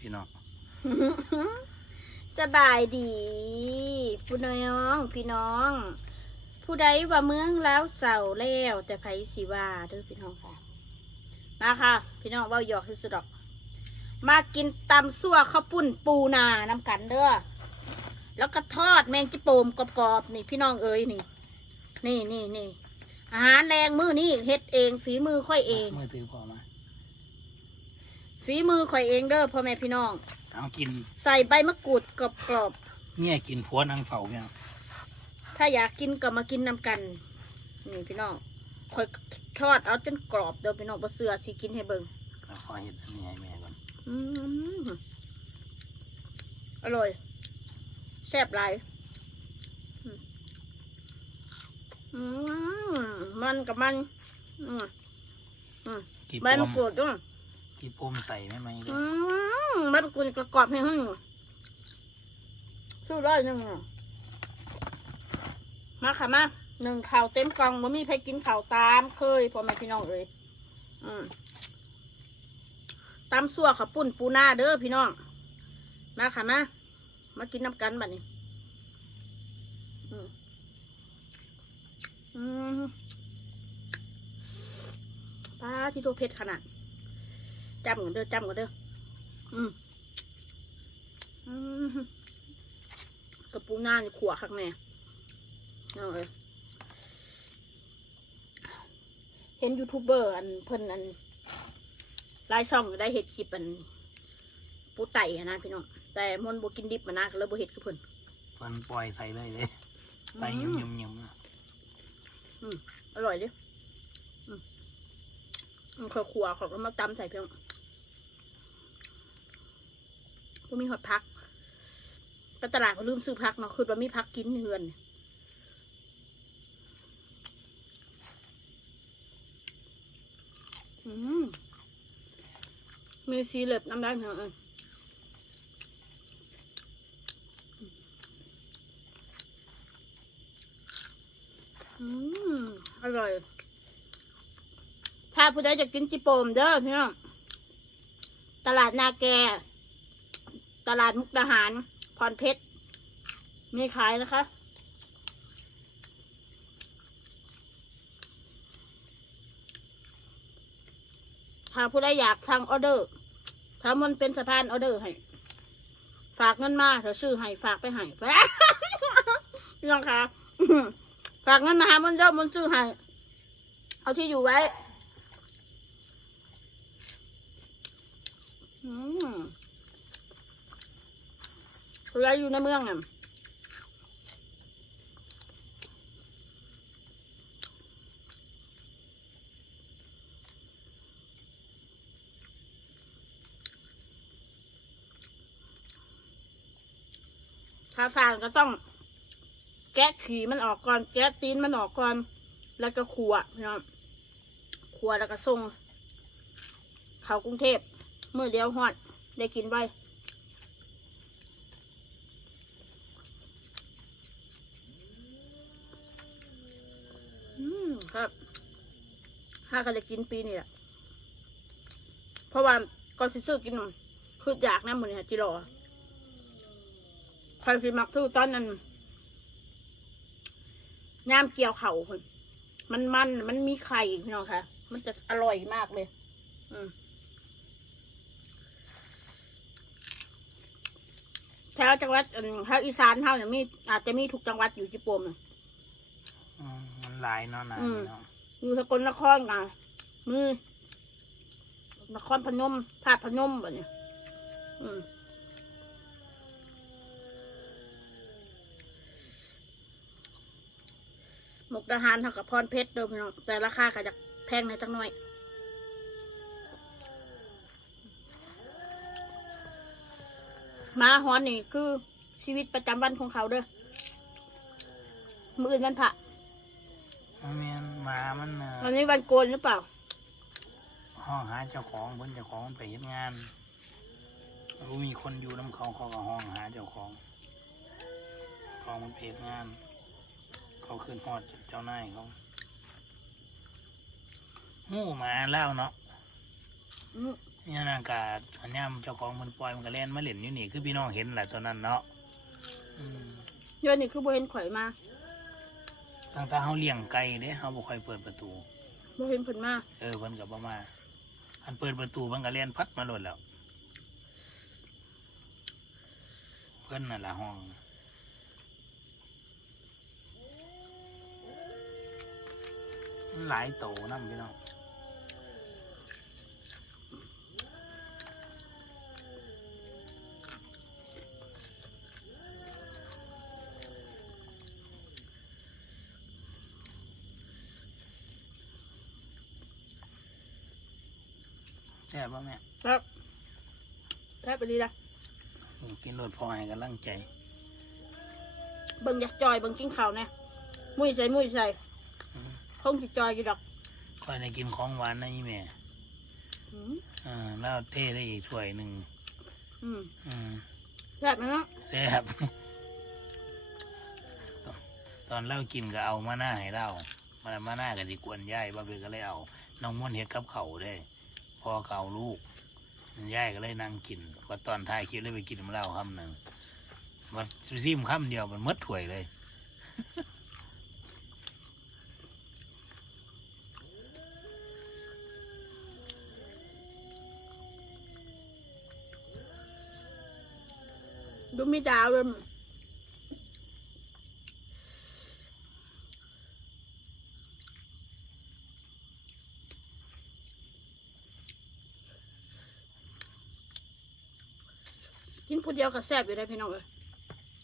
พี่น้อง สบายดีผู้น้องพี่น้อง ผู้ใดว่าเมืองแล้วเสาแล้วแต่ไผสิว่าเด้อพี่น้องค่ะ มาค่ะ พี่น้องเว่าหยอกที่สุดดอก มากินตำซั่วข้าวปุ้นปูนาน้ำกันเด้อแล้วก็ทอดแมงจิโปมกรอบๆนี่พี่น้องเอ้ยนี่ นี่นี่นี่อาหารแรงมือนี่เฮ็ดเองฝีมือค่อยเองมือถือพอมา ฝีมือข่อยเองเด้อพ่อแม่พี่น้อง เอากินใส่ใบมะกรูดกรอบเนี่ยกินผัวนางเฝ้าเนี่ยๆถ้าอยากกินก็มากินนำกัน นี่พี่น้องข่อยทอดเอาจนกรอบเด้อพี่น้องบ่เสือสิกินให้เบิ่งเอาขอเห็ดอันนี้ให้แม่ก่อนอืมอร่อยแซ่บหลายอืมอืมมันกับมันอืมกี่ใบปมะมกรูดด้วย กี่ปมใส่ไม่ไหมเด้อือมใบมะกรูดกรอบให้หึ่งสู้ร้ยหนึ่งมาค่ะมาหนึ่งข่าวเต็มกล่องบ่มีใครกินข่าวตามเคยพ่อแม่พี่น้องเอ้ยอืมตำซั่วขับปุ่นปูนาเด้อพี่น้อง มาค่ะมามากินน้ำกันบัดนี้ อืมอืมปลาที่ตัวเผ็ดขนาด จำกันเด้อจำกันเด้ออืมอืมกระปูหน้านี่ขัวข้างในเอาเลยเห็นยูทูบเบอร์อันเพิ่นอันไลายช่องได้เห็ดคลิปอันปูไต่อะนะพี่น้องแต่มนต์บกินดิบมานะก็เลยบเห็ดคือเพิ่นเพิ่นปล่อยใส่เลยเลยใส่ยุ่มยุ่มยุ่มนะอร่อยดิอืมมันเคยขัวเขาก็มาตำใส่เพียง ก็มีหอดพักไปตลาดเขาลืมซื้อพักเนาะคือว่ามีพักกินเฮือนอืมมีซีเล็บน้ำด้เหรออออืมอร่อย ถ้าผู้ใดจะกินจิโปมเด้อพี่น้องตลาดนาแก ตลาดมุกดาหารพรเพชรมีขายนะคะ ถ้าผู้ใดอยากทางออเดอร์ถ้ามันเป็นสะพานออเดอร์ให้ ฝากเงินมาถ้าซื้อให้ฝากไปให้ไปพี่น้องคะฝากเงินมาหามันเด้อมันซื้อให้ เอาที่อยู่ไว้อืม ผู้ใดอยู่ในเมืองอะถ้าฝานก็ต้องแกะขีมันออกก่อน แกะตีนมันออกก่อน แล้วก็ขัวน้องขัวแล้วก็ส่ง เขากรุงเทพเมื่อเดียวฮอด ได้กินไว้ อืมครับข้าก็จะกินปีนี่แหละเพราะว่าก่อนสิซื้อกินมันคืออยากนะมือนี่จิโร่ใครสิมักซื้อตอนนั้นย่ามเกี่ยวเข่าคนมันมันมันมีไข่พี่น้องค่ะ มันจะอร่อยมากเลย อืมแถวจังหวัดแถวอีสานเท่าเนี่ยมีอาจจะมีทุกจังหวัดอยู่จิโปมน่ะอืม หลายเนาะนะอืม เนาะอยู่สกลนครกันมือนครพนมธาตุพนมแบบนี้อืมหมกทหารเท่ากับพรเพชรเดิมพี่น้องแต่ราคาก็จะแพงในอยจังหน่อยหมาฮอนนี่คือชีวิตประจำวันของเขาเด้อ มืออื่นวันพระ มันแม่นหมามันเอ่อวันนี้วันโกนหรือเปล่า ห้องหาเจ้าของเพิ่นเจ้าของไปเฮ็ดงาน รู้มีคนอยู่น้ำเขาเขาก็ห้องหาเจ้าของของมันเพจงาน เขาขึ้นฮอดเจ้านายเขาหูหมาแล้วเนาะอืมนี่นากาศอันนี้เจ้าของมันปล่อยมันก็เล่นมาเล่นอยู่นี่คือพี่น้องเห็นแหละตอนนั้นเนาะอืม เดี๋ยวนี้คือบ่เห็นข่อยมา ตั้งแต่เขาเลี้ยงไก่เด้เขาบ่ค่อยเปิดประตูบ่เห็นเพิ่นมาเออเพิ่นกับบ่มา อันเปิดประตูมันก็เล่นพัดมาโลดแล้ว เพิ่นน่ะละห้องมันหลายโตนํพี่น้อง ซ่บป่ะแม่ครับแค่ไปดีละอืมกินรสพอให้กำลังใจ เบิ่งอยากจอยเบิ่งกินข้าวแน่มุ้ยใส่มุ้ยใส่อืมคงสิจอยอยู่ดอกค่อยได้กินของหวานนะยี่แม่อืมอ่าแล้วเทได้อีกถ้วยหนึ่งอืมอืมแซ่บนะเนาะแซ่บตอนเล่ากินก็เอามาหน้าให้เล่ามามาหน้ากันที่กวนย่ายบ้าเบก็เลยเอา น้องม่วนเฮ็ดกับเขาวได้ พอเก่าลูกยายก็เลยนั่งกินว่าตอนท้ายคิดเลยไปกินมาเล่าคำหนึ่งมันซิมคำเดียวมันมดถ้วยเลยดูมีดาวเลย ผู้เดียวก็แซ่บอยู่ได้พี่น้องเอ้ย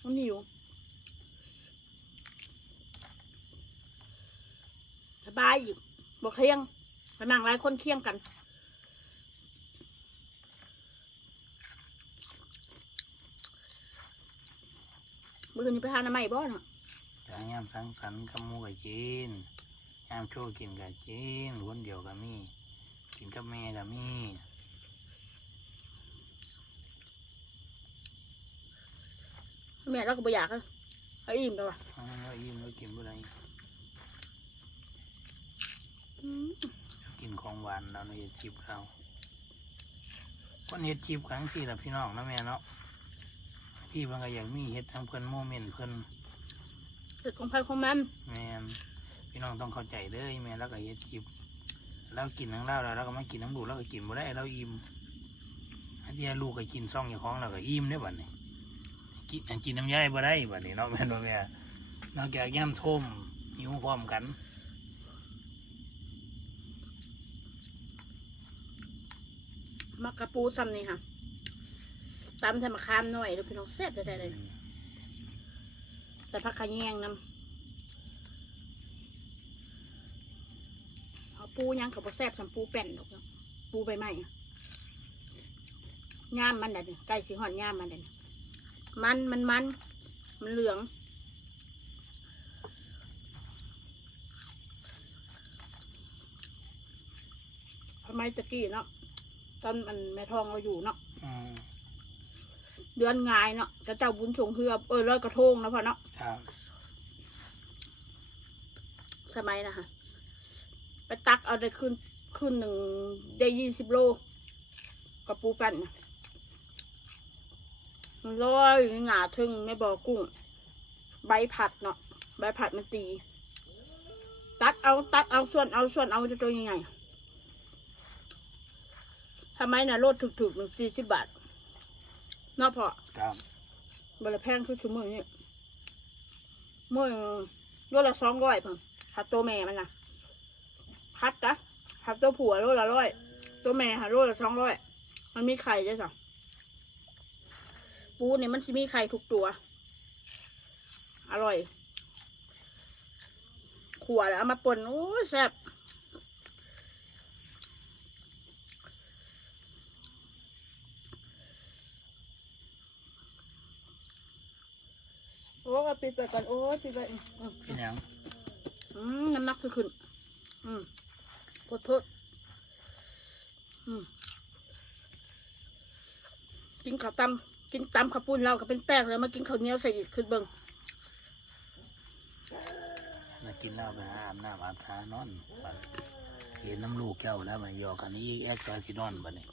มันหิวสบายอยู่บ่เคียงไปนั่งหลายคนเคียงกันมือนี้ไปทานน้ำใหม่บ่เนาะจางยามสังสรรค์กับมูกับจีนยามโชว์กินกับจีนคนเดียวกับมีกินกับแม่กับมี แม่เราก็บ่อยากอะเอาอิ่มแล้วว่ะอ้าวแล้วอิ่มแล้วกินบ่ได้อืมกินของหวานเราเฮ็ดจิบเราคนเฮ็ดจิบครั้งที่ละพี่น้องนะแม่เนาะที่มันก็อยากมีเฮ็ดทั้งเพิ่นโมเมนต์เพิ่นเสร็จของไผ่ของมันแม่นพี่น้องต้องเข้าใจเด้อแม่แล้วก็เฮ็ดจิบเรากินทั้งเราแล้วเราก็มากินทั้งลูกเราก็กินบ่ได้เราอิ่มอันที่ลูกก็กินซ่องอย่างของเราก็อิ่มได้อบัดนี้ กินอันกินน้ำย่ายบ่ได้บัดนี้เนาะแม่นบ่แม่นอกจากย่ำท่มหิวพร้อมกันมักกระปูซ้ำนี่ค่ะตำใส่มะขามหน่อยแล้วพี่น้องแซ่บแท้ๆเลยใส่ผักขะแยงน้ำเอาปูยังกับแซ่บสำปูแป้นดอกเนาะปูใบไม้อะย่ามมันเด่นใกล้สีหอนย่ามมันเด่น มันมันมัน มันเหลือง ทำไมตะกี้เนาะตอนมันแม่ทองเราอยู่เนาะอืมเดือนงายเนาะกระเจ้าบุญชงเฮือบเออร้อยกระทงนะพ่อเนาะครับสมัยนะฮะไปตักเอาได้ขึ้นขึ้นหนึ่งได้ยี่สิบโลกับปูกันนะ มันร้อยหงาทึ่งไม่บอกกุ้ง ใบผัดเนาะใบผัดมันตี ตัดเอาตัดเอาส่วนเอาส่วนเอาจะตัวยังไงทำไมน่ะโลดถูกๆหนึ่งสี่สิบบาทเนาะพอครับบลแพงคือชั่วโมงนี้มื่อโลละสองร้อยเพิ่งหัดตัวแม่มันนะหัดนะหัดตัวผัวโลละร้อยตัวแม่หัดโลละสองร้อยมันมีไข่ด้วยจ้ะ ปูเนี่ยมันจะมีไข่ทุกตัว อร่อยขัวแล้วเอามาป่นโอ้ยแซ่บโอ้ยปิดไปก่อนโอ้ยปิดไปอืมพี่หยังอืมน้ำหนักคือขึ้น อืมโพดโพดอืมกินข้าวตำ กินตำข้าวปุ้นเราก็เป็นแป้งแล้วมากินข้าวเหนียวใส่อีกคือเบิ่งมากินเหล้าไปหาอาบน้ำอาบทานอนบัดเห็นน้ำลูกแก้วแล้วมายอกันนี้แอดจอยสินนอนบัดนี้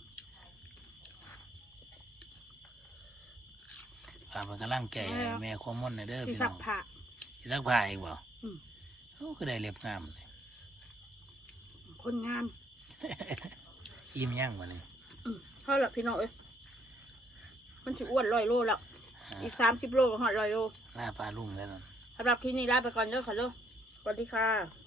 พามันกำลังแก่แม่ความมอนในเด้อพี่น้องผ้า สิสักผ้าอีกบ่อืม โอ้ก็ได้เรียบงามคนงามอิ่มย่างบัดนี้เท่าหลับพี่น้องเอ้ย มันสิอ้วนร้อยโลแล้ว อีกสามสิบโลก็หอดร้อยโลหน้าปลาลุ่มแล้วนั่น สำหรับที่นี่ลาไปก่อนเด้อค่ะเด้อสวัสดีค่ะ